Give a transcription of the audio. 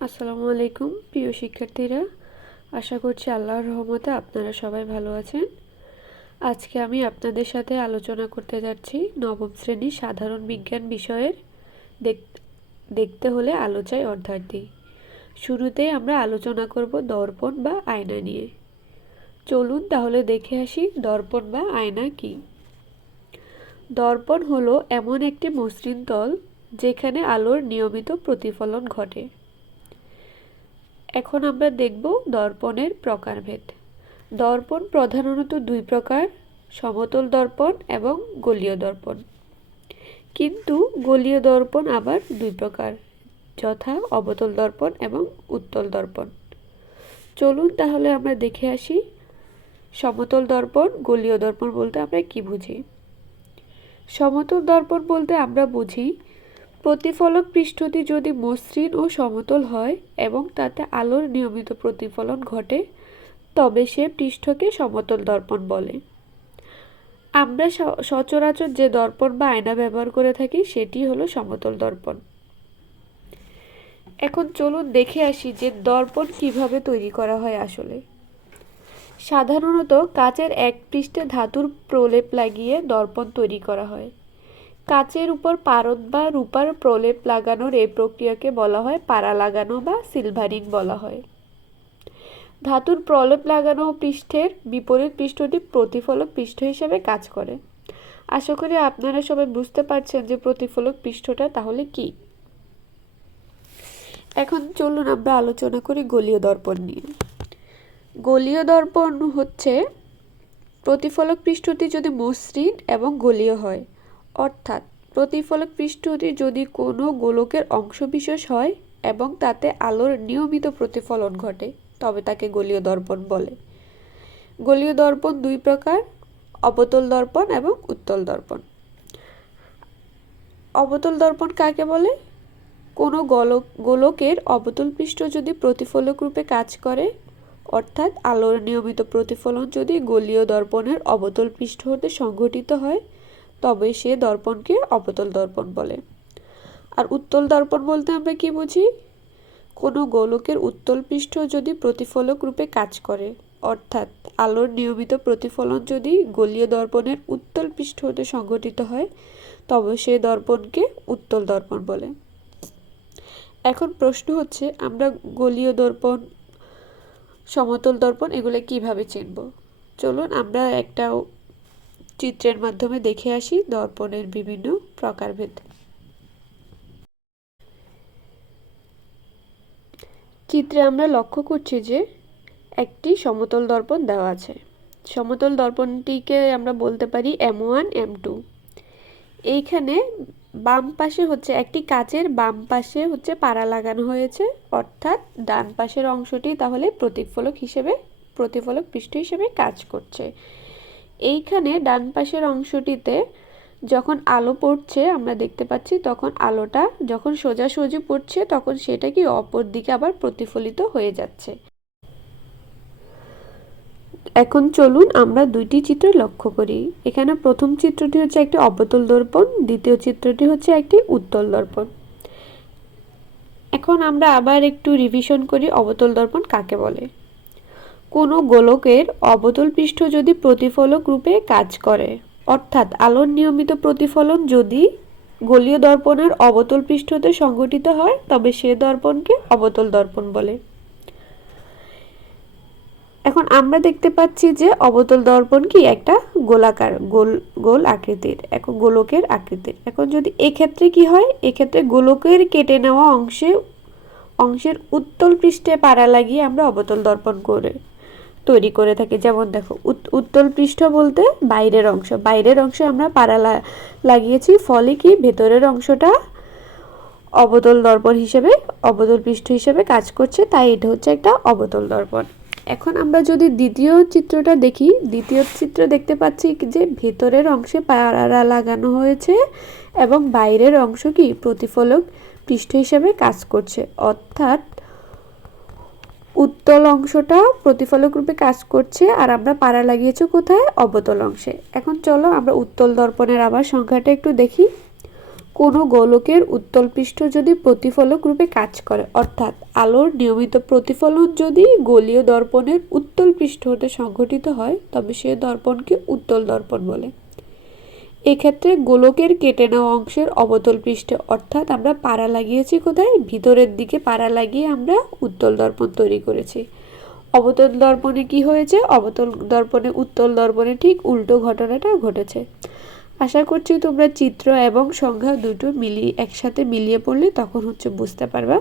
আসসালামু আলাইকুম প্রিয় শিক্ষার্থীরা, আশা করছি আল্লাহর রহমতে আপনারা সবাই ভালো আছেন। আজকে আমি আপনাদের সাথে আলোচনা করতে যাচ্ছি নবম শ্রেণীর সাধারণ বিজ্ঞান বিষয়ের দেখতে হলে আলো চাই অধ্যায়টি। শুরুতেই আমরা আলোচনা করব দর্পণ বা আয়না নিয়ে। চলুন তাহলে দেখে আসি দর্পণ বা আয়না কি। দর্পণ হলো এমন একটি মসৃণ তল যেখানে আলোর নিয়মিত প্রতিফলন ঘটে। এখন আমরা দেখব দর্পণের প্রকারভেদ। দর্পণ প্রধানত দুই প্রকার, সমতল দর্পণ এবং গোলীয় দর্পণ। কিন্তু গোলীয় দর্পণ আবার দুই প্রকার, যথা অবতল দর্পণ এবং উত্তল দর্পণ। চলুন তাহলে আমরা দেখে আসি সমতল দর্পণ, গোলীয় দর্পণ বলতে আমরা কি বুঝি। সমতল দর্পণ বলতে আমরা বুঝি প্রতিফলক পৃষ্ঠটি যদি মসৃণ ও সমতল হয় এবং তাতে আলোর নিয়মিত প্রতিফলন ঘটে, তবে সে পৃষ্ঠকে সমতল দর্পণ বলে। আমরা সচরাচর যে দর্পণ বা আয়না ব্যবহার করে থাকি সেটি হলো সমতল দর্পণ। এখন চলুন দেখে আসি যে দর্পণ কিভাবে তৈরি করা হয় আসলে। সাধারণত কাচের এক পৃষ্ঠে ধাতুর প্রলেপ লাগিয়ে দর্পণ তৈরি করা হয়। কাচের উপর পারদ বা রূপার প্রলেপ লাগানোর এই প্রক্রিয়াকে বলা হয় পাড়া লাগানো বা সিলভারিং বলা হয়। ধাতুর প্রলেপ লাগানো পৃষ্ঠের বিপরীত পৃষ্ঠটি প্রতিফলক পৃষ্ঠ হিসেবে কাজ করে। আশা করি আপনারা সবাই বুঝতে পারছেন যে প্রতিফলক পৃষ্ঠটা তাহলে কি। এখন চলুন আমরা আলোচনা করি গোলীয় দর্পণ নিয়ে। গোলীয় দর্পণ হচ্ছে প্রতিফলক পৃষ্ঠটি যদি মসৃণ এবং গোলীয় হয়, অর্থাৎ প্রতিফলক পৃষ্ঠটি যদি কোনো গোলকের অংশবিশেষ হয় এবং তাতে আলোর নিয়মিত প্রতিফলন ঘটে, তবে তাকে গোলীয় দর্পণ বলে। গোলীয় দর্পণ দুই প্রকার, অবতল দর্পণ এবং উত্তল দর্পণ। অবতল দর্পণ কাকে বলে? কোনো গোলকের অবতল পৃষ্ঠ যদি প্রতিফলক রূপে কাজ করে, অর্থাৎ আলোর নিয়মিত প্রতিফলন যদি গোলীয় দর্পণের অবতল পৃষ্ঠ হতে সংঘটিত হয়, তবে সে দর্পণকে অবতল দর্পণ বলে। আর উত্তল দর্পণ বলতে আমরা কি বুঝি? কোনো গোলকের উত্তল পৃষ্ঠ যদি প্রতিফলক রূপে কাজ করে, অর্থাৎ আলোর নিয়মিত প্রতিফলন যদি গোলীয় দর্পণের উত্তল পৃষ্ঠ হতে সংঘটিত হয়, তবে সে দর্পণকে উত্তল দর্পণ বলে। এখন প্রশ্ন হচ্ছে, আমরা গোলীয় দর্পণ, সমতল দর্পণ এগুলো কিভাবে চিনব? চলুন আমরা একটা চিত্রের মাধ্যমে দেখে আসি দর্পণের বিভিন্ন প্রকারভেদ। চিত্রে আমরা লক্ষ্য করছি যে একটি সমতল দর্পণ দেওয়া আছে। সমতল দর্পণটিকে আমরা বলতে পারি M1 M2। এইখানে বাম পাশে হচ্ছে একটি কাচের বাম পাশে হচ্ছে পাড়া লাগানো হয়েছে, অর্থাৎ ডান পাশের অংশটি তাহলে প্রতিফলক পৃষ্ঠ হিসেবে কাজ করছে। এইখানে ডান পাশের অংশটিতে যখন আলো পড়ছে আমরা দেখতে পাচ্ছি, তখন আলোটা যখন সোজাসুজি পড়ছে তখন সেটা কি অপর দিকে আবার প্রতিফলিত হয়ে যাচ্ছে। এখন চলুন আমরা দুইটি চিত্র লক্ষ্য করি। এখানে প্রথম চিত্রটি হচ্ছে একটি অবতল দর্পণ, দ্বিতীয় চিত্রটি হচ্ছে একটি উত্তল দর্পণ। এখন আমরা আবার একটু রিভিশন করি অবতল দর্পণ কাকে বলে। কোনো গোলকের অবতল পৃষ্ঠ যদি প্রতিফলক রূপে কাজ করে, অর্থাৎ আলোর নিয়মিত প্রতিফলন যদি গোলীয় দর্পণের অবতল পৃষ্ঠতে সংঘটিত হয়, তবে সে দর্পণকে অবতল দর্পণ বলে। এখন আমরা দেখতে পাচ্ছি যে অবতল দর্পণ কি একটা গোলাকার গোল আকৃতির, এখন গোলকের আকৃতির। এখন যদি এক্ষেত্রে কি হয়, এক্ষেত্রে গোলকের কেটে নেওয়া অংশের উত্তল পৃষ্ঠে পাড়া লাগিয়ে আমরা অবতল দর্পণ তৈরি করে থাকি। যেমন দেখো, উত্তল পৃষ্ঠ বলতে বাইরের অংশে আমরা পাড়া লাগিয়েছি, ফলে কি ভেতরের অংশটা অবতল দর্পণ হিসেবে, অবতল পৃষ্ঠ হিসেবে কাজ করছে, তাই এটা হচ্ছে একটা অবতল দর্পণ। এখন আমরা যদি দ্বিতীয় চিত্রটা দেখি, দ্বিতীয় চিত্র দেখতে পাচ্ছি যে ভেতরের অংশে পাড়া লাগানো হয়েছে এবং বাইরের অংশ কি প্রতিফলক পৃষ্ঠ হিসেবে কাজ করছে, অর্থাৎ উত্তল অংশটা প্রতিফলক রূপে কাজ করছে আর আমরা পাড়া লাগিয়েছি কোথায়? অবতল অংশে। এখন চলো আমরা উত্তল দর্পণের আবার সংখ্যাটা একটু দেখি। কোনো গোলকের উত্তল পৃষ্ঠ যদি প্রতিফলক রূপে কাজ করে, অর্থাৎ আলোর নিয়মিত প্রতিফলন যদি গোলীয় দর্পণের উত্তল পৃষ্ঠ হতে সংঘটিত হয় তবে সে দর্পণকে উত্তল দর্পণ বলে। এক্ষেত্রে গোলকের কেটে নেওয়া অংশের অবতল পৃষ্ঠে, অর্থাৎ আমরা পাড়া লাগিয়েছি কোথায়, ভিতরের দিকে পাড়া লাগিয়ে আমরা উত্তল দর্পণ তৈরি করেছি। অবতল দর্পণে কি হয়েছে, অবতল দর্পণে উত্তল দর্পণে ঠিক উল্টো ঘটনাটা ঘটেছে। আশা করছি তোমরা চিত্র এবং সংজ্ঞা দুটো একসাথে মিলিয়ে পড়লে তখন বুঝতে পারবা।